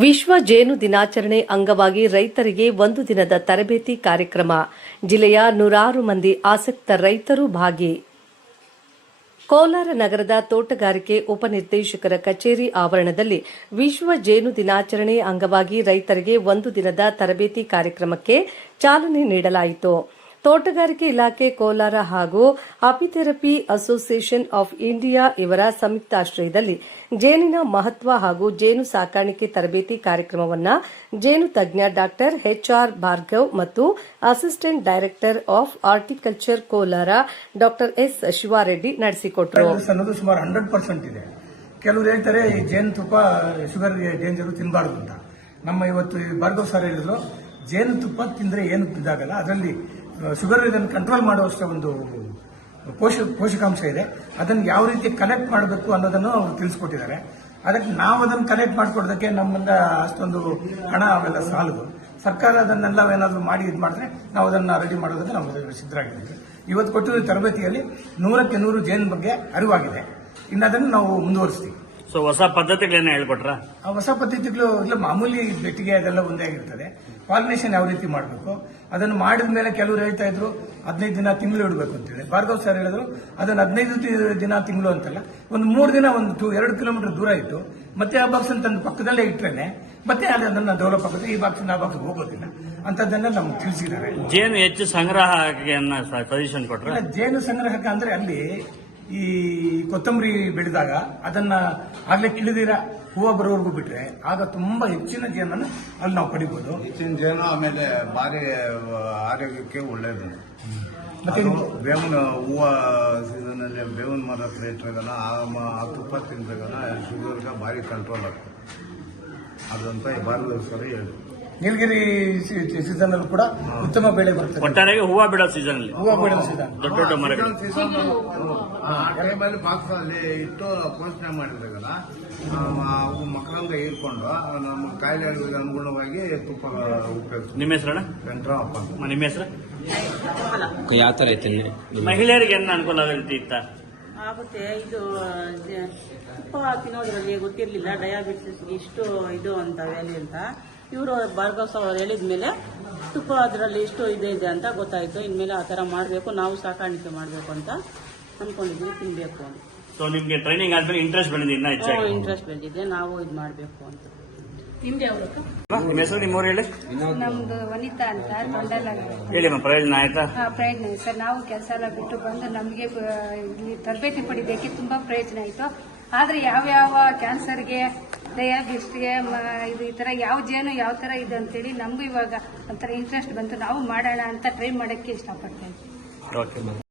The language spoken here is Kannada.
ವಿಶ್ವ ಜೇನು ದಿನಾಚರಣೆ ಅಂಗವಾಗಿ ರೈತರಿಗೆ ಒಂದು ದಿನದ ತರಬೇತಿ ಕಾರ್ಯಕ್ರಮ. ಜಿಲ್ಲೆಯ 106 ಮಂದಿ ಆಸಕ್ತ ರೈತರು ಭಾಗಿ. ಕೋಲಾರ ನಗರದ ತೋಟಗಾರಿಕೆ ಉಪನಿರ್ದೇಶಕರ ಕಚೇರಿ ಆವರಣದಲ್ಲಿ ವಿಶ್ವ ಜೇನು ದಿನಾಚರಣೆ ಅಂಗವಾಗಿ ರೈತರಿಗೆ ಒಂದು ದಿನದ ತರಬೇತಿ ಕಾರ್ಯಕ್ರಮಕ್ಕೆ ಚಾಲನೆ ನೀಡಲಾಯಿತು. ತೋಟಗಾರಿಕೆ ಇಲಾಖೆ ಕೋಲಾರ ಹಾಗೂ ಅಪಿಥೆರಪಿ ಅಸೋಸಿಯೇಷನ್ ಆಫ್ ಇಂಡಿಯಾ ಇವರ ಸಂಯುಕ್ತಾಶ್ರಯದಲ್ಲಿ ಜೇನಿನ ಮಹತ್ವ ಹಾಗೂ ಜೇನು ಸಾಕಾಣಿಕೆ ತರಬೇತಿ ಕಾರ್ಯಕ್ರಮವನ್ನು ಜೇನು ತಜ್ಞ ಡಾ ಎಚ್ಆರ್ ಭಾರ್ಗವ್ ಮತ್ತು assistant director of horticulture Kolar ಡಾ ಎಸ್ ಶಿವಾರೆಡ್ಡಿ ನಡೆಸಿಕೊಟ್ಟರು. ಸುಮಾರು 100% ಇದೆ. ಕೆಲವರು ಹೇಳ್ತಾರೆ ಈ ಜೇನುತುಪ್ಪ ಶುಗರ್ ಡೇಂಜರ್ ತಿನ್ನಬಾರ್ದು ಅಂತ. ನಮ್ಮ ಇವತ್ತು ಭಾರ್ಗವ್ ಸರ್ ಹೇಳಿದ್ರು, ಜೇನುತುಪ್ಪ ತಿಂದ್ರೆ ಏನು ಇದಾಗಲ್ಲ, ಅದರಲ್ಲಿ ಶುಗರ್ ಇದನ್ನು ಕಂಟ್ರೋಲ್ ಮಾಡುವಷ್ಟು ಒಂದು ಪೋಷಕಾಂಶ ಇದೆ. ಅದನ್ನು ಯಾವ ರೀತಿ ಕಲೆಕ್ಟ್ ಮಾಡಬೇಕು ಅನ್ನೋದನ್ನು ಅವರು ತಿಳಿಸ್ಕೊಟ್ಟಿದ್ದಾರೆ. ಅದಕ್ಕೆ ನಾವು ಅದನ್ನು ಕಲೆಕ್ಟ್ ಮಾಡಿಕೊಡೋದಕ್ಕೆ ನಮ್ಮಿಂದ ಅಷ್ಟೊಂದು ಹಣ ಅವೆಲ್ಲ ಸಾಲದು. ಸರ್ಕಾರ ಅದನ್ನೆಲ್ಲ ಏನಾದರೂ ಮಾಡಿ ಇದು ಮಾಡಿದ್ರೆ ನಾವು ಅದನ್ನು ರೆಡಿ ಮಾಡೋದಕ್ಕೆ ನಾವು ಸಿದ್ಧರಾಗಿದ್ದೀವಿ. ಇವತ್ತು ಕೊಟ್ಟಿರೋ ತರಬೇತಿಯಲ್ಲಿ 100ಕ್ಕೆ 100 ಜೇನು ಬಗ್ಗೆ ಅರಿವಾಗಿದೆ. ಇನ್ನು ಅದನ್ನು ನಾವು ಮುಂದುವರಿಸ್ತೀವಿ. ಸೊ ಹೊಸ ಪದ್ಧತಿಗಳನ್ನ ಹೇಳ್ಕೊಟ್ರ? ಆ ಹೊಸ ಪದ್ಧತಿಗಳು ಇಲ್ಲ, ಮಾಮೂಲಿ ಬೆಟ್ಟಿಗೆ ಅದೆಲ್ಲ ಒಂದೇ ಆಗಿರ್ತದೆ. ಪಾಲಿನೇಷನ್ ಯಾವ ರೀತಿ ಮಾಡಬೇಕು ಅದನ್ನು ಮಾಡಿದ ಮೇಲೆ ಕೆಲವರು ಹೇಳ್ತಾ ಇದ್ರು 15 ದಿನ ತಿಂಗಳು ಇಡಬೇಕು ಅಂತೇಳಿ. ಭಾರ್ಗವ್ ಸರ್ ಹೇಳಿದ್ರು ಅದನ್ನು 15 ದಿನ ತಿಂಗಳು ಅಂತಲ್ಲ, ಒಂದು 3 ದಿನ 2 ಕಿಲೋಮೀಟರ್ ದೂರ ಇಟ್ಟು ಮತ್ತೆ ಆ ಬಾಕ್ಸ್ ತಂದು ಪಕ್ಕದಲ್ಲೇ ಇಟ್ಟರೆ ಮತ್ತೆ ಅದನ್ನ ಡೆವಲಪ್ ಆಗುತ್ತೆ. ಈ ಬಾಕ್ಸ್ ಆ ಬಾಕ್ಸ್ ಹೋಗೋದಿಲ್ಲ ಅಂತದನ್ನ ನಮ್ಗೆ ತಿಳಿಸಿದ್ದಾರೆ. ಜೇನು ಹೆಚ್ಚು ಸಂಗ್ರಹಕ್ಕೆ ಸಜೆಷನ್ ಕೊಟ್ರೆ? ಜೇನು ಸಂಗ್ರಹಕ್ಕೆ ಅಂದ್ರೆ ಅಲ್ಲಿ ಈ ಕೊತ್ತಂಬರಿ ಬೆಳೆದಾಗ ಅದನ್ನ ಆಗ್ಲೇ ಕಿಳಿದಿರ ಹೂವು ಬರೋವರೆಗೂ ಬಿಟ್ರೆ ಆಗ ತುಂಬಾ ಹೆಚ್ಚಿನ ಜೇನನ್ನು ಅಲ್ಲಿ ನಾವು ಪಡಿಬಹುದು. ಹೆಚ್ಚಿನ ಜೇನು ಆಮೇಲೆ ಭಾರಿ ಆರೋಗ್ಯಕ್ಕೆ ಒಳ್ಳೇದು. ಮತ್ತೆ ಬೇವಿನ ಹೂವು ಸೀಸನ್ ಅಲ್ಲಿ ಬೇವಿನ ಮರ ಇಟ್ಟಾಗನ ಆ ತುಪ್ಪ ತಿಂದಾಗನ ಶುಗರ್ಗೆ ಭಾರಿ ಕಂಟ್ರೋಲ್ ಆಗ್ತದೆ. ಅದಂತ ಭಾರತ ಸರಿ ಹೇಳಿ. ನೀಲಗಿರಿ ಸೀಸನ್ ಅಲ್ಲಿ ಕೂಡ ಉತ್ತಮ ಬೆಳೆ ಬರ್ತದೆ. ಒಟ್ಟಾರೆಯಾಗಿ ಹೂವು ಬಿಡೋ ಸೀಸನ್ ಅಲ್ಲಿ, ಹೂವು ಬಿಡೋ ಸೀಸನ್, ದೊಡ್ಡ ದೊಡ್ಡ ಮರಗಳು ಆ ಟೈಮಲ್ಲಿ ಬಾಕ್ಸ್ ಅಲ್ಲಿ ಇಟ್ಟು ಪೋಷಣೆ ಮಾಡಿದಾಗಲ್ಲ ಅವು ಮಕ್ಕಳಂಗ ಹೀರ್ಕೊಂಡು ನಮ್ಮ ಕಾಯಿಲೆಗಳಿಗೆ ಅನುಗುಣವಾಗಿ ತುಪ್ಪ ಉಪಯೋಗಿಸ್ತೀವಿ. ನಿಮ್ಮ ಹೆಸರಣ್ಣ? ವೆಂಕಟರಾಮಪ್ಪ. ನಿಮ್ಮ ಹೆಸರು? ಯಾವ ತರ ಐತೆ ಮಹಿಳೆಯರಿಗೆ ಏನು ಅನುಕೂಲ ಇತ್ತ? ಆಗುತ್ತೆ. ಇದು ತುಪ್ಪ ತಿನ್ನೋದ್ರಲ್ಲಿ ಗೊತ್ತಿರಲಿಲ್ಲ ಡಯಾಬಿಟಿಸ್ಗೆ ಇಷ್ಟು ಇದು ಅಂತ ವ್ಯಾಲ್ಯೂ ಅಂತ. ಇವರು ಭಾರ್ಗವ್ ಸರ್ ಹೇಳಿದ ಮೇಲೆ ತುಪ್ಪ ಅದರಲ್ಲಿ ಇಷ್ಟು ಇದೆ ಅಂತ ಗೊತ್ತಾಯ್ತು. ಇನ್ಮೇಲೆ ಆ ಥರ ಮಾಡಬೇಕು, ನಾವು ಸಾಕಾಣಿಕೆ ಮಾಡಬೇಕು ಅಂತ ಅನ್ಕೊಂಡಿದ್ವಿ, ತಿನ್ಬೇಕು ಅಂತ. ಸೊ ನಿಮ್ಗೆ ಟ್ರೈನಿಂಗ್ ಆದ್ಮೇಲೆ ಇಂಟ್ರೆಸ್ಟ್ ಬಂದಿದೆ? ಇಂಟ್ರೆಸ್ಟ್ ಬಂದಿದೆ, ನಾವು ಇದು ಮಾಡಬೇಕು ಅಂತ. ನಿಮ್ಮ ಹೆಸರು, ನಿಮ್ಮ ಊರು ಹೇಳಿ? ನಮ್ದು ವನಿತಾ ಅಂತ ತೊಂಡಲ. ಹೇಳಿ ಪ್ರಯೋಜನ ಆಯ್ತಾ? ಪ್ರಯೋಜನ ಆಯ್ತು ಸರ್. ನಾವು ಕೆಲಸ ಎಲ್ಲ ಬಿಟ್ಟು ಬಂದು ನಮಗೆ ಇಲ್ಲಿ ತರಬೇತಿ ಪಡಿಬೇಕೆ ತುಂಬಾ ಪ್ರಯೋಜನ ಆಯ್ತು. ಆದ್ರೆ ಯಾವ ಕ್ಯಾನ್ಸರ್ಗೆ, ಡಯಾಬಿಟಿಸ್ಗೆ ಇದು ಈ ತರ ಯಾವ ಜೇನು ಯಾವ ತರ ಇದೆ ಅಂತೇಳಿ ನಮಗೂ ಇವಾಗ ಒಂಥರ ಇಂಟ್ರೆಸ್ಟ್ ಬಂತು. ನಾವು ಮಾಡೋಣ ಅಂತ ಟ್ರೈ ಮಾಡಕ್ಕೆ ಇಷ್ಟಪಡ್ತಾ ಇದ್ದೀವಿ.